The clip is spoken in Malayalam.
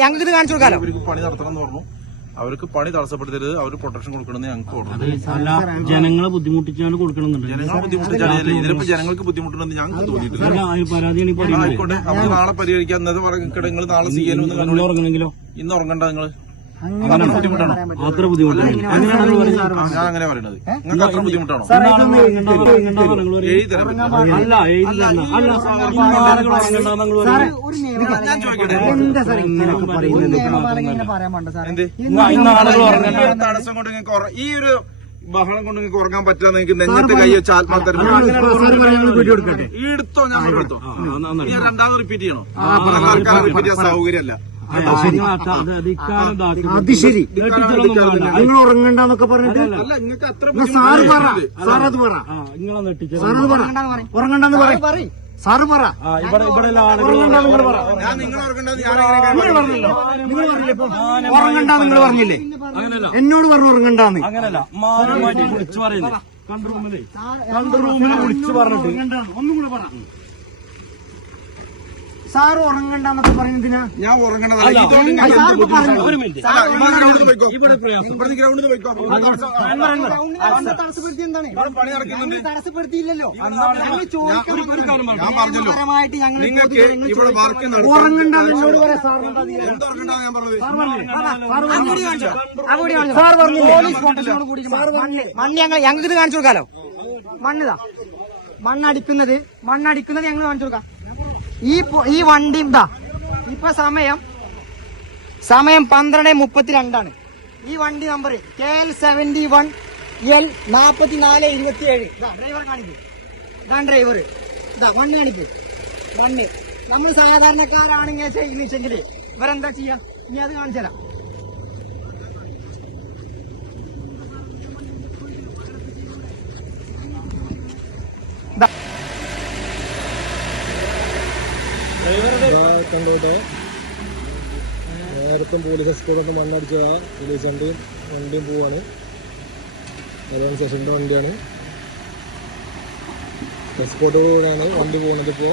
ഞങ്ങൾക്ക് ഇത് കാണിച്ചു കൊടുക്കാലോ. പണി നടത്തണം എന്ന് പറഞ്ഞു. അവർക്ക് പണി തടസ്സപ്പെടുത്തരുത്, അവർ പ്രൊട്ടക്ഷൻ കൊടുക്കണമെന്ന് ഞങ്ങൾക്ക് ഓർഡർ. ജനങ്ങളെ ബുദ്ധിമുട്ടിച്ചാണ് കൊടുക്കണമെന്നുണ്ട്. ജനങ്ങളെ ബുദ്ധിമുട്ടിച്ചാണ്. ഇതിനിപ്പോ ജനങ്ങൾക്ക് ബുദ്ധിമുട്ടുണ്ടെന്ന് ഞങ്ങൾക്ക് തോന്നിയിട്ടില്ല. ആയിക്കോട്ടെ, നമുക്ക് നാളെ പരിഹരിക്കാം. ഇന്നത്തെ പറഞ്ഞിട്ട് നിങ്ങൾ നാളെ ചെയ്യാനും ഉറങ്ങണമെങ്കിലോ ഇന്ന് ഉറങ്ങണ്ട. നിങ്ങൾ ബുദ്ധിമുട്ടാണോ? അത്ര ബുദ്ധിമുട്ടാണ്. ഞാൻ അങ്ങനെ പറയണത്. നിങ്ങൾക്ക് അത്ര ബുദ്ധിമുട്ടാണോ? തടസ്സം കൊണ്ട് നിങ്ങൾക്ക് ഈ ഒരു ബഹളം കൊണ്ട് നിങ്ങൾക്ക് ഉറങ്ങാൻ പറ്റാതെ നിങ്ങൾക്ക് നെഞ്ഞിട്ട് കൈ വെച്ച് ആത്മഹത്യ എടുത്തോ. ഞാൻ എടുത്തോ. രണ്ടാമത് റിപ്പീറ്റ് ചെയ്യണോ? റിപ്പീറ്റ് ചെയ്യാൻ സൗകര്യമല്ല. അത് ശരി. നിങ്ങൾ ഉറങ്ങണ്ടെന്നൊക്കെ പറഞ്ഞിട്ട് സാറ് പറ. സാറത് പറ. സാറത് പറ. ഉറങ്ങണ്ടെന്ന് പറയും. സാറ് പറ. ഇവിടെ ഉറങ്ങണ്ട നിങ്ങൾ പറഞ്ഞില്ലേ? എന്നോട് പറഞ്ഞു ഉറങ്ങണ്ടാന്ന്. അങ്ങനല്ല, വിളിച്ചു പറയുന്നത്. കണ്ടു റൂമിൽ വിളിച്ചു പറഞ്ഞിട്ട് ഒന്നും കൂടെ പറ. സാറ് ഉറങ്ങണ്ടെന്നൊക്കെ പറയുന്നതിനാ ഞാൻ ഉറങ്ങണത്. തടസ്സപ്പെടുത്തിയില്ലല്ലോ. ഞങ്ങൾക്ക് ഇത് കാണിച്ചു കൊടുക്കാലോ. മണ്ണടിക്കുന്നത് ഞങ്ങൾ കാണിച്ചു കൊടുക്കാം. ഈ വണ്ടി ഇതാ ഇപ്പൊ സമയം 12:32. ഈ വണ്ടി നമ്പർ KL71L 4427. ഡ്രൈവർ കാണിക്കും. ഇതാണ് ഡ്രൈവർ. ഇതാ മണ്ണ് കാണിക്കും. മണ്ണ് നമ്മൾ സാധാരണക്കാരാണെങ്കിൽ ചെയ്യുന്നെങ്കിൽ ഇവരെന്താ ചെയ്യാ? ഇനി അത് കാണിച്ചു തരാം. കണ്ടോട്ടെ, നേരത്തെ പോലീസ് എസ്കോർട്ട് മണ്ണടിച്ച പോലീസ് വണ്ടിയും പോവാണ്. അതാണ് സ്റ്റേഷൻ്റെ വണ്ടിയാണ്. എസ്കോർട്ടോടുകൂടെയാണ് വണ്ടി പോകുന്നത്. ഇപ്പോൾ